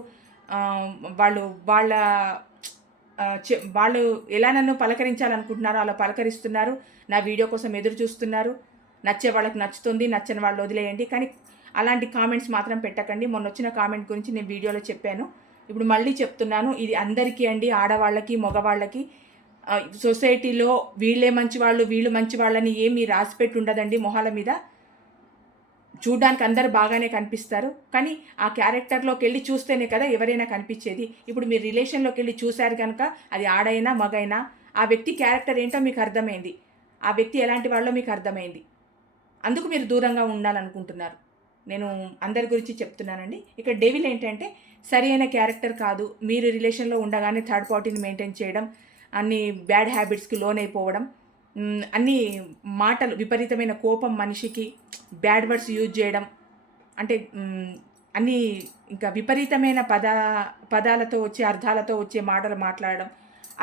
వాళ్ళు ఎలా నన్ను పలకరించాలనుకుంటున్నారో అలా పలకరిస్తున్నారు, నా వీడియో కోసం ఎదురు చూస్తున్నారు. నచ్చే వాళ్ళకి నచ్చుతుంది, నచ్చని వాళ్ళు వదిలేయండి, కానీ అలాంటి కామెంట్స్ మాత్రం పెట్టకండి. మొన్న వచ్చిన కామెంట్ గురించి నేను వీడియోలో చెప్పాను, ఇప్పుడు మళ్ళీ చెప్తున్నాను. ఇది అందరికీ అండి, ఆడవాళ్ళకి మగవాళ్ళకి. సొసైటీలో వీళ్ళే మంచివాళ్ళు వీళ్ళు మంచివాళ్ళని ఏమీ రాసిపెట్టి ఉండదండి మొహాల మీద. చూడ్డానికి అందరు బాగానే కనిపిస్తారు, కానీ ఆ క్యారెక్టర్లోకి వెళ్ళి చూస్తేనే కదా ఎవరైనా కనిపించేది. ఇప్పుడు మీరు రిలేషన్లోకి వెళ్ళి చూశారు కనుక అది ఆడైనా మగైనా ఆ వ్యక్తి క్యారెక్టర్ ఏంటో మీకు అర్థమైంది, ఆ వ్యక్తి ఎలాంటి వాళ్ళో మీకు అర్థమైంది. అందుకు మీరు దూరంగా ఉండాలనుకుంటున్నారు. నేను అందరి గురించి చెప్తున్నానండి. ఇక్కడ డెవిల్ ఏంటంటే సరి అయిన క్యారెక్టర్ కాదు. మీరు రిలేషన్లో ఉండగానే థర్డ్ పార్టీని మెయింటైన్ చేయడం, అన్ని బ్యాడ్ హ్యాబిట్స్కి లోన్ అయిపోవడం, అన్ని మాటలు, విపరీతమైన కోపం, మనిషికి బ్యాడ్ వర్డ్స్ యూజ్ చేయడం, అంటే అన్నీ ఇంకా విపరీతమైన పదాలతో వచ్చే అర్థాలతో వచ్చే మాటలు మాట్లాడడం,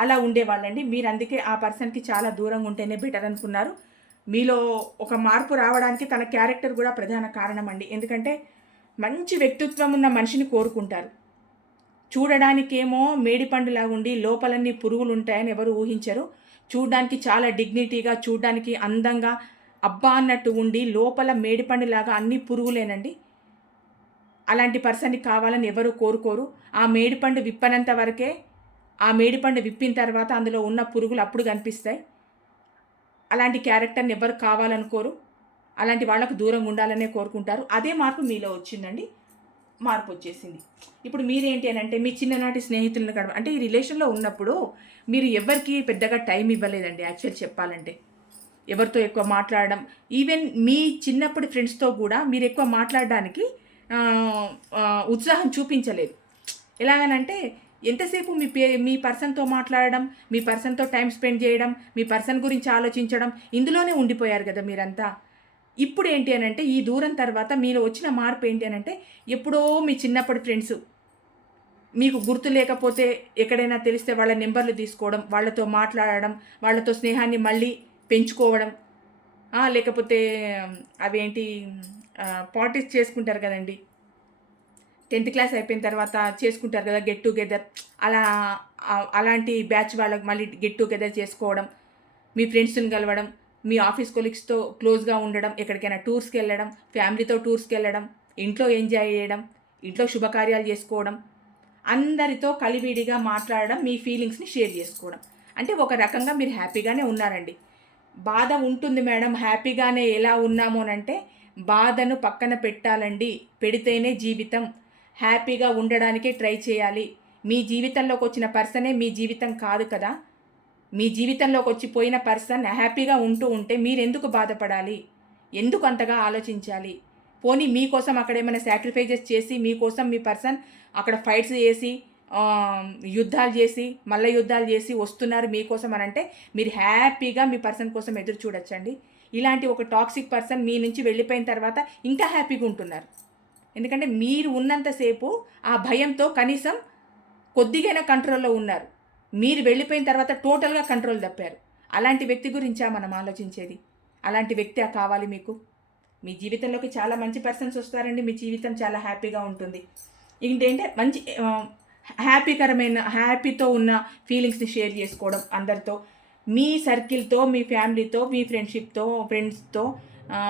అలా ఉండేవాళ్ళండి మీరు. అందుకే ఆ పర్సన్కి చాలా దూరంగా ఉంటేనే బెటర్ అనుకున్నారు. మీలో ఒక మార్పు రావడానికి తన క్యారెక్టర్ కూడా ప్రధాన కారణం అండి. ఎందుకంటే మంచి వ్యక్తిత్వం ఉన్న మనిషిని కోరుకుంటారు. చూడడానికేమో మేడిపండులాగా ఉండి లోపలన్నీ పురుగులు ఉంటాయని ఎవరు ఊహించరు. చూడడానికి చాలా డిగ్నిటీగా, చూడడానికి అందంగా అబ్బా అన్నట్టు ఉండి లోపల మేడిపండులాగా అన్ని పురుగులేనండి. అలాంటి పర్సన్ని కావాలని ఎవరు కోరుకోరు. ఆ మేడిపండు విప్పనంత వరకే, ఆ మేడిపండు విప్పిన తర్వాత అందులో ఉన్న పురుగులు అప్పుడు కనిపిస్తాయి. అలాంటి క్యారెక్టర్ని ఎవరు కావాలనుకోరు, అలాంటి వాళ్ళకు దూరంగా ఉండాలనే కోరుకుంటారు. అదే మార్పు మీలో వచ్చిందండి, మార్పు వచ్చేసింది. ఇప్పుడు మీరేంటి అని అంటే మీ చిన్ననాటి స్నేహితులను అంటే ఈ రిలేషన్లో ఉన్నప్పుడు మీరు ఎవరికి పెద్దగా టైం ఇవ్వలేదండి. యాక్చువల్ చెప్పాలంటే ఎవరితో ఎక్కువ మాట్లాడడం, ఈవెన్ మీ చిన్నప్పటి ఫ్రెండ్స్తో కూడా మీరు ఎక్కువ మాట్లాడడానికి ఉత్సాహం చూపించలేదు. ఎలాగనంటే ఎంతసేపు మీ పర్సన్తో మాట్లాడడం, మీ పర్సన్తో టైం స్పెండ్ చేయడం, మీ పర్సన్ గురించి ఆలోచించడం, ఇందులోనే ఉండిపోయారు కదా మీరంతా. ఇప్పుడు ఏంటి అని అంటే ఈ దూరం తర్వాత మీలో వచ్చిన మార్పు ఏంటి అని అంటే ఎప్పుడో మీ చిన్నప్పటి ఫ్రెండ్స్ మీకు గుర్తు లేకపోతే ఎక్కడైనా తెలిస్తే వాళ్ళ నెంబర్లు తీసుకోవడం, వాళ్ళతో మాట్లాడడం, వాళ్ళతో స్నేహాన్ని మళ్ళీ పెంచుకోవడం, లేకపోతే అవేంటి పార్టీస్ చేసుకుంటారు కదండి, 10th క్లాస్ అయిపోయిన తర్వాత చేసుకుంటారు కదా గెట్ టుగెదర్, అలాంటి బ్యాచ్ వాళ్ళకి మళ్ళీ గెట్ టుగెదర్ చేసుకోవడం, మీ ఫ్రెండ్స్ని కలవడం, మీ ఆఫీస్ కొలీగ్స్తో క్లోజ్గా ఉండడం, ఎక్కడికైనా టూర్స్కి వెళ్ళడం, ఫ్యామిలీతో టూర్స్కి వెళ్ళడం, ఇంట్లో ఎంజాయ్ చేయడం, ఇంట్లో శుభకార్యాలు చేసుకోవడం, అందరితో కలివిడిగా మాట్లాడడం, మీ ఫీలింగ్స్ని షేర్ చేసుకోవడం. అంటే ఒక రకంగా మీరు హ్యాపీగానే ఉన్నారండి. బాధ ఉంటుంది మేడం, హ్యాపీగానే ఎలా ఉన్నాము అని అంటే బాధను పక్కన పెట్టాలండి, పెడితేనే జీవితం. హ్యాపీగా ఉండడానికే ట్రై చేయాలి. మీ జీవితంలోకి వచ్చిన పర్సనే మీ జీవితం కాదు కదా. మీ జీవితంలోకి వచ్చిపోయిన పర్సన్ హ్యాపీగా ఉంటూ ఉంటే మీరెందుకు బాధపడాలి, ఎందుకు అంతగా ఆలోచించాలి? పోనీ మీకోసం అక్కడ ఏమైనా సాక్రిఫైజెస్ చేసి మీకోసం మీ పర్సన్ అక్కడ ఫైట్స్ చేసి యుద్ధాలు చేసి మళ్ళీ యుద్ధాలు చేసి వస్తున్నారు మీకోసం అని అంటే మీరు హ్యాపీగా మీ పర్సన్ కోసం ఎదురు చూడొచ్చండి. ఇలాంటి ఒక టాక్సిక్ పర్సన్ మీ నుంచి వెళ్ళిపోయిన తర్వాత ఇంకా హ్యాపీగా ఉంటున్నారు. ఎందుకంటే మీరు ఉన్నంతసేపు ఆ భయంతో కనీసం కొద్దిగైనా కంట్రోల్లో ఉన్నారు. మీరు వెళ్ళిపోయిన తర్వాత టోటల్గా కంట్రోల్ తప్పారు. అలాంటి వ్యక్తి గురించా మనం ఆలోచించేది? అలాంటి వ్యక్తి కావాలి మీకు? మీ జీవితంలోకి చాలా మంచి పర్సన్స్ వస్తారండి. మీ జీవితం చాలా హ్యాపీగా ఉంటుంది. ఏంటంటే మంచి హ్యాపీతో ఉన్న ఫీలింగ్స్ని షేర్ చేసుకోవడం అందరితో, మీ సర్కిల్తో, మీ ఫ్యామిలీతో, మీ ఫ్రెండ్స్తో,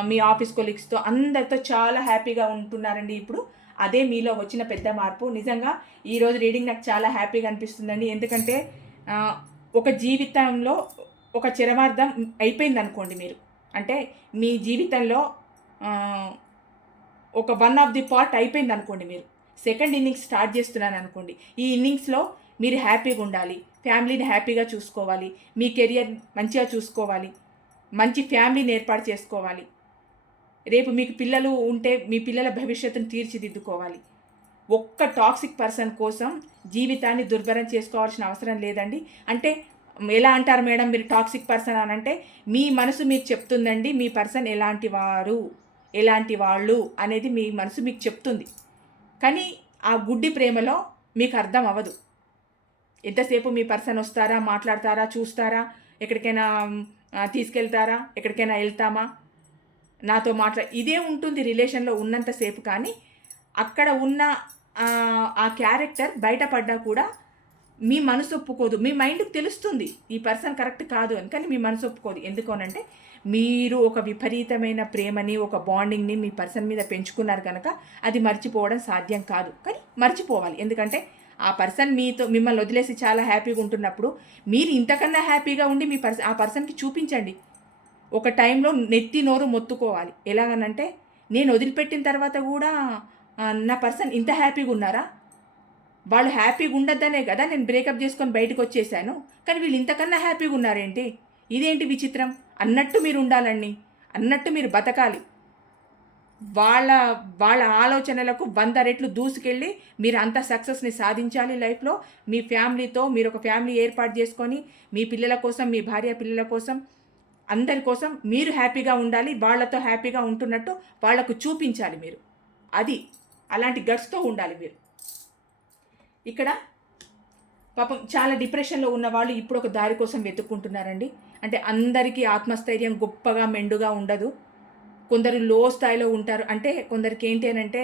మీ ఆఫీస్ కొలీగ్స్తో అందరితో చాలా హ్యాపీగా ఉంటున్నారండి ఇప్పుడు. అదే మీలో వచ్చిన పెద్ద మార్పు. నిజంగా ఈరోజు రీడింగ్ నాకు చాలా హ్యాపీగా అనిపిస్తుందండి. ఎందుకంటే ఒక జీవితంలో ఒక చరమార్థం అయిపోయింది అనుకోండి మీరు. అంటే మీ జీవితంలో ఒక 1 ఆఫ్ ది పార్ట్ అయిపోయింది అనుకోండి మీరు. సెకండ్ ఇన్నింగ్స్ స్టార్ట్ చేస్తున్నాను అనుకోండి. ఈ ఇన్నింగ్స్లో మీరు హ్యాపీగా ఉండాలి, ఫ్యామిలీని హ్యాపీగా చూసుకోవాలి, మీ కెరియర్ మంచిగా చూసుకోవాలి, మంచి ఫ్యామిలీని ఏర్పాటు చేసుకోవాలి. రేపు మీకు పిల్లలు ఉంటే మీ పిల్లల భవిష్యత్తును తీర్చిదిద్దుకోవాలి. ఒక్క టాక్సిక్ పర్సన్ కోసం జీవితాన్ని దుర్భరం చేసుకోవాల్సిన అవసరం లేదండి. అంటే ఎలా అంటారు మేడం మీరు టాక్సిక్ పర్సన్ అని అంటే, మీ మనసు మీకు చెప్తుందండి మీ పర్సన్ ఎలాంటి వారు, ఎలాంటి వాళ్ళు అనేది మీ మనసు మీకు చెప్తుంది. కానీ ఆ గుడ్డి ప్రేమలో మీకు అర్థం అవ్వదు. ఎంతసేపు మీ పర్సన్ వస్తారా, మాట్లాడతారా, చూస్తారా, ఎక్కడికైనా తీసుకెళ్తారా, ఎక్కడికైనా వెళ్తామా, నాతో ఇదే ఉంటుంది రిలేషన్లో ఉన్నంతసేపు. కానీ అక్కడ ఉన్న ఆ క్యారెక్టర్ బయటపడ్డా కూడా మీ మనసు ఒప్పుకోదు. మీ మైండ్కి తెలుస్తుంది ఈ పర్సన్ కరెక్ట్ కాదు అని, కానీ మీ మనసు ఒప్పుకోదు. ఎందుకోనంటే మీరు ఒక విపరీతమైన ప్రేమని, ఒక బాండింగ్ని మీ పర్సన్ మీద పెంచుకున్నారు కనుక అది మర్చిపోవడం సాధ్యం కాదు. కానీ మర్చిపోవాలి. ఎందుకంటే ఆ పర్సన్ మిమ్మల్ని వదిలేసి చాలా హ్యాపీగా ఉంటున్నప్పుడు మీరు ఇంతకన్నా హ్యాపీగా ఉండి ఆ పర్సన్కి చూపించండి. ఒక టైంలో నెత్తి నోరు మొత్తుకోవాలి. ఎలాగనంటే, నేను వదిలిపెట్టిన తర్వాత కూడా నా పర్సన్ ఇంత హ్యాపీగా ఉన్నారా, వాళ్ళు హ్యాపీగా ఉండద్దనే కదా నేను బ్రేకప్ చేసుకొని బయటకు వచ్చేసాను, కానీ వీళ్ళు ఇంతకన్నా హ్యాపీగా ఉన్నారేంటి, ఇదేంటి విచిత్రం అన్నట్టు మీరు ఉండాలండి. అన్నట్టు మీరు బతకాలి. వాళ్ళ ఆలోచనలకు 100 రెట్లు దూసుకెళ్ళి మీరు అంత సక్సెస్ని సాధించాలి లైఫ్లో. మీ ఫ్యామిలీతో మీరు ఒక ఫ్యామిలీ ఏర్పాటు చేసుకొని మీ పిల్లల కోసం, మీ భార్య పిల్లల కోసం, అందరి కోసం మీరు హ్యాపీగా ఉండాలి. వాళ్ళతో హ్యాపీగా ఉంటున్నట్టు వాళ్లకు చూపించాలి మీరు. అది అలాంటి గట్స్తో ఉండాలి మీరు. ఇక్కడ పాపం చాలా డిప్రెషన్లో ఉన్న వాళ్ళు ఇప్పుడు ఒక దారి కోసం వెతుక్కుంటున్నారండి. అంటే అందరికీ ఆత్మస్థైర్యం గొప్పగా మెండుగా ఉండదు. కొందరు లో స్థాయిలో ఉంటారు. అంటే కొందరికి ఏంటి అని అంటే,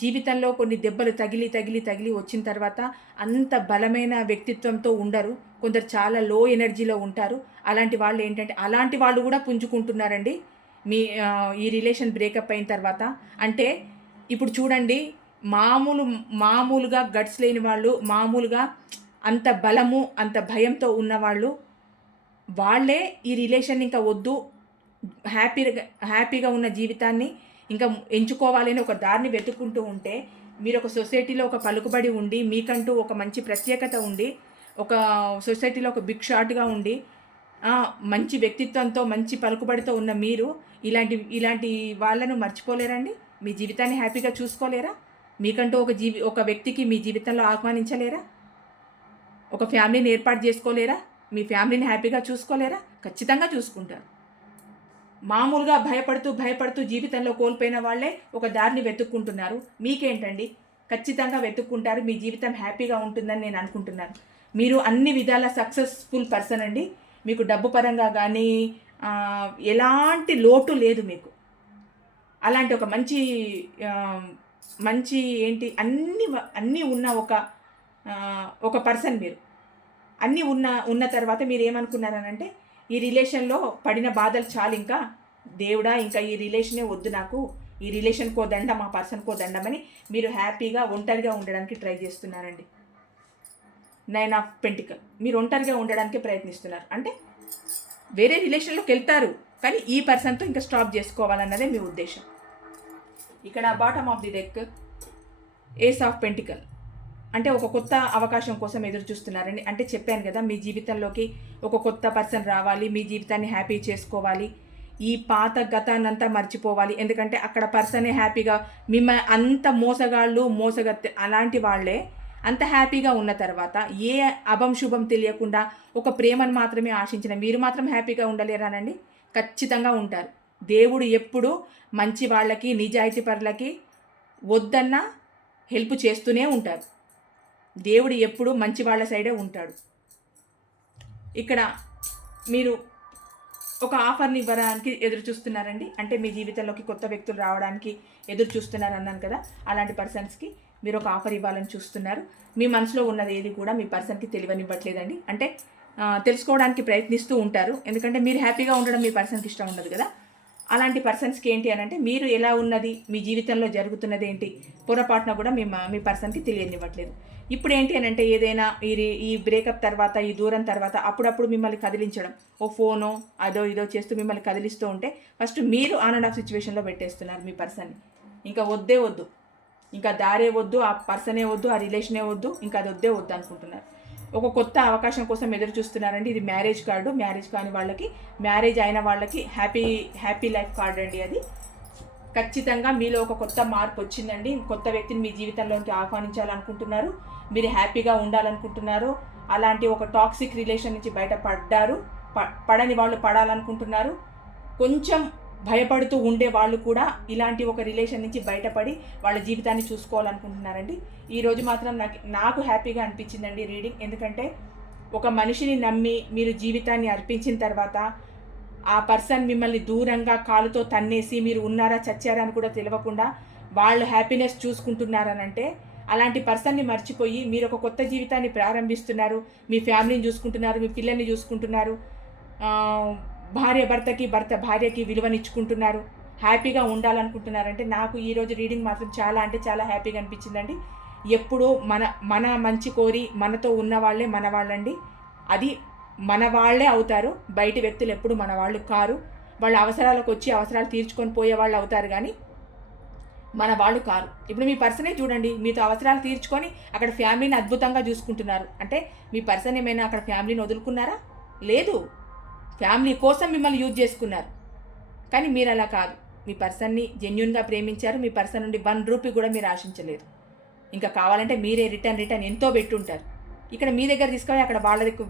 జీవితంలో కొన్ని దెబ్బలు తగిలి వచ్చిన తర్వాత అంత బలమైన వ్యక్తిత్వంతో ఉండరు. కొందరు చాలా లో ఎనర్జీలో ఉంటారు. అలాంటి వాళ్ళు ఏంటంటే, అలాంటి వాళ్ళు కూడా పుంజుకుంటున్నారండి ఈ రిలేషన్ బ్రేకప్ అయిన తర్వాత. అంటే ఇప్పుడు చూడండి, మామూలుగా గట్స్ లేని వాళ్ళు, మామూలుగా అంత బలము అంత భయంతో ఉన్నవాళ్ళు, వాళ్ళే ఈ రిలేషన్ ఇంకా వద్దు, హ్యాపీగా ఉన్న జీవితాన్ని ఇంకా ఎంచుకోవాలని ఒక దారిని వెతుక్కుంటూ ఉంటే, మీరు ఒక సొసైటీలో ఒక పలుకుబడి ఉండి, మీకంటూ ఒక మంచి ప్రత్యేకత ఉండి, ఒక సొసైటీలో ఒక బిగ్ షాట్గా ఉండి, మంచి వ్యక్తిత్వంతో మంచి పలుకుబడితో ఉన్న మీరు ఇలాంటి వాళ్ళను మర్చిపోలేరండి? మీ జీవితాన్ని హ్యాపీగా చూసుకోలేరా? మీకంటూ ఒక వ్యక్తికి మీ జీవితంలో ఆహ్వానించలేరా? ఒక ఫ్యామిలీని ఏర్పాటు చేసుకోలేరా? మీ ఫ్యామిలీని హ్యాపీగా చూసుకోలేరా? ఖచ్చితంగా చూసుకుంటారు. మామూలుగా భయపడుతూ జీవితంలో కోల్పోయిన వాళ్ళే ఒక దారిని వెతుక్కుంటున్నారు. మీకేంటండి, ఖచ్చితంగా వెతుక్కుంటారు. మీ జీవితం హ్యాపీగా ఉంటుందని నేను అనుకుంటున్నాను. మీరు అన్ని విధాల సక్సెస్ఫుల్ పర్సన్ అండి. మీకు డబ్బు పరంగా కానీ ఎలాంటి లోటు లేదు మీకు. అలాంటి ఒక మంచి ఏంటి అన్నీ ఉన్న ఒక పర్సన్ మీరు. అన్నీ ఉన్న తర్వాత మీరు ఏమనుకున్నారనంటే, ఈ రిలేషన్లో పడిన బాధలు చాలు, ఇంకా దేవుడా ఇంకా ఈ రిలేషనే వద్దు నాకు, ఈ రిలేషన్కో దండం, ఆ పర్సన్కో దండమని మీరు హ్యాపీగా ఒంటరిగా ఉండడానికి ట్రై చేస్తున్నారండి. 9 ఆఫ్ పెంటికల్. మీరు ఒంటరిగా ఉండడానికి ప్రయత్నిస్తున్నారు. అంటే వేరే రిలేషన్లోకి వెళ్తారు, కానీ ఈ పర్సన్తో ఇంకా స్టాప్ చేసుకోవాలన్నదే మీ ఉద్దేశం. ఇక్కడ bottom of the deck ace of pentacle. అంటే ఒక కొత్త అవకాశం కోసం ఎదురు చూస్తున్నారండి. అంటే చెప్పాను కదా, మీ జీవితంలోకి ఒక కొత్త పర్సన్ రావాలి, మీ జీవితాన్ని హ్యాపీ చేసుకోవాలి, ఈ పాత గతాన్నంతా మర్చిపోవాలి. ఎందుకంటే అక్కడ పర్సనే హ్యాపీగా, అంత మోసగత్తి అలాంటి వాళ్ళే అంత హ్యాపీగా ఉన్న తర్వాత ఏ అభం శుభం తెలియకుండా ఒక ప్రేమను మాత్రమే ఆశించిన మీరు మాత్రం హ్యాపీగా ఉండలేరానండి? ఖచ్చితంగా ఉంటారు. దేవుడు ఎప్పుడు మంచి వాళ్ళకి, నిజాయితీ పరులకి వద్దన్నా హెల్ప్ చేస్తూనే ఉంటారు. దేవుడు ఎప్పుడు మంచి వాళ్ళ సైడే ఉంటాడు. ఇక్కడ మీరు ఒక ఆఫర్ని ఇవ్వడానికి ఎదురు చూస్తున్నారండి. అంటే మీ జీవితంలోకి కొత్త వ్యక్తులు రావడానికి ఎదురు చూస్తున్నారు అన్నాను కదా. అలాంటి పర్సన్స్కి మీరు ఒక ఆఫర్ ఇవ్వాలని చూస్తున్నారు. మీ మనసులో ఉన్నది ఏది కూడా మీ పర్సన్కి తెలియనివ్వట్లేదండి. అంటే తెలుసుకోవడానికి ప్రయత్నిస్తూ ఉంటారు. ఎందుకంటే మీరు హ్యాపీగా ఉండడం మీ పర్సన్కి ఇష్టం ఉండదు కదా. అలాంటి పర్సన్స్కి ఏంటి అని అంటే మీరు ఎలా ఉన్నది, మీ జీవితంలో జరుగుతున్నది ఏంటి పొరపాటున కూడా మీ పర్సన్కి తెలియనివ్వట్లేదు. ఇప్పుడు ఏంటి అని అంటే ఏదైనా ఈ బ్రేకప్ తర్వాత, ఈ దూరం తర్వాత అప్పుడప్పుడు మిమ్మల్ని కదిలించడం, ఓ ఫోనో అదో ఇదో చేస్తూ మిమ్మల్ని కదిలిస్తూ ఉంటే ఫస్ట్ మీరు ఆన్ అండ్ ఆఫ్ సిచ్యువేషన్లో పెట్టేస్తున్నారు మీ పర్సన్ని. ఇంకా వద్దే వద్దు, ఇంకా దారే వద్దు, ఆ పర్సనే వద్దు, ఆ రిలేషనే వద్దు, ఇంకా అది వద్దే వద్దు అనుకుంటున్నారు. ఒక కొత్త అవకాశం కోసం ఎదురు చూస్తున్నారండి. ఇది మ్యారేజ్ కార్డు. మ్యారేజ్ కాని వాళ్ళకి, మ్యారేజ్ అయిన వాళ్ళకి హ్యాపీ లైఫ్ కార్డు అండి అది. ఖచ్చితంగా మీలో ఒక కొత్త మార్పు వచ్చిందండి. కొత్త వ్యక్తిని మీ జీవితంలోకి ఆహ్వానించాలనుకుంటున్నారు. మీరు హ్యాపీగా ఉండాలనుకుంటున్నారు. అలాంటి ఒక టాక్సిక్ రిలేషన్ నుంచి బయటపడ్డారు. పడని వాళ్ళు పడాలనుకుంటున్నారు. కొంచెం భయపడుతూ ఉండే వాళ్ళు కూడా ఇలాంటి ఒక రిలేషన్ నుంచి బయటపడి వాళ్ళ జీవితాన్ని చూసుకోవాలనుకుంటున్నారండి. ఈరోజు మాత్రం నాకు హ్యాపీగా అనిపించిందండి రీడింగ్. ఎందుకంటే ఒక మనిషిని నమ్మి మీరు జీవితాన్ని అర్పించిన తర్వాత ఆ పర్సన్ మిమ్మల్ని దూరంగా కాలుతో తన్నేసి మీరు ఉన్నారా చచ్చారా అని కూడా తెలియకుండా వాళ్ళు హ్యాపీనెస్ చూసుకుంటున్నారనంటే, అలాంటి పర్సన్ని మర్చిపోయి మీరు ఒక కొత్త జీవితాన్ని ప్రారంభిస్తున్నారు. మీ ఫ్యామిలీని చూసుకుంటున్నారు, మీ పిల్లల్ని చూసుకుంటున్నారు, భార్య భర్తకి, భర్త భార్యకి విలువనిచ్చుకుంటున్నారు, హ్యాపీగా ఉండాలనుకుంటున్నారంటే నాకు ఈరోజు రీడింగ్ మాత్రం చాలా అంటే చాలా హ్యాపీగా అనిపించిందండి. ఎప్పుడూ మన మంచి కోరి మనతో ఉన్న వాళ్ళే మన వాళ్ళండి. అది మన వాళ్ళే అవుతారు. బయటి వ్యక్తులు ఎప్పుడు మన వాళ్ళు కారు. వాళ్ళ అవసరాలకు వచ్చి అవసరాలు తీర్చుకొని పోయే వాళ్ళు అవుతారు కానీ మన వాళ్ళు కారు. ఇప్పుడు మీ పర్సనే చూడండి, మీతో అవసరాలు తీర్చుకొని అక్కడ ఫ్యామిలీని అద్భుతంగా చూసుకుంటున్నారు. అంటే మీ పర్సన్ ఏమైనా అక్కడ ఫ్యామిలీని వదులుకున్నారా? లేదు. ఫ్యామిలీ కోసం మిమ్మల్ని యూజ్ చేసుకున్నారు. కానీ మీరు అలా కాదు. మీ పర్సన్ని జెన్యూన్గా ప్రేమించారు. మీ పర్సన్ నుండి 1 రూపీ కూడా మీరు ఆశించలేదు. ఇంకా కావాలంటే మీరే రిటర్న్ ఎంతో పెట్టుంటారు. ఇక్కడ మీ దగ్గర తీసుకొని అక్కడ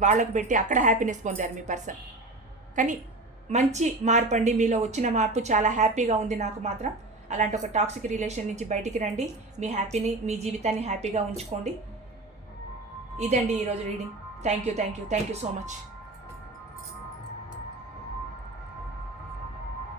వాళ్ళకు పెట్టి అక్కడ హ్యాపీనెస్ పొందారు మీ పర్సన్. కానీ మంచి మార్పు అండి. మీలో వచ్చిన మార్పు చాలా హ్యాపీగా ఉంది నాకు మాత్రం. అలాంటి ఒక టాక్సిక్ రిలేషన్ నుంచి బయటికి రండి. మీ జీవితాన్ని హ్యాపీగా ఉంచుకోండి. ఇదండి ఈరోజు reading. Thank you so much.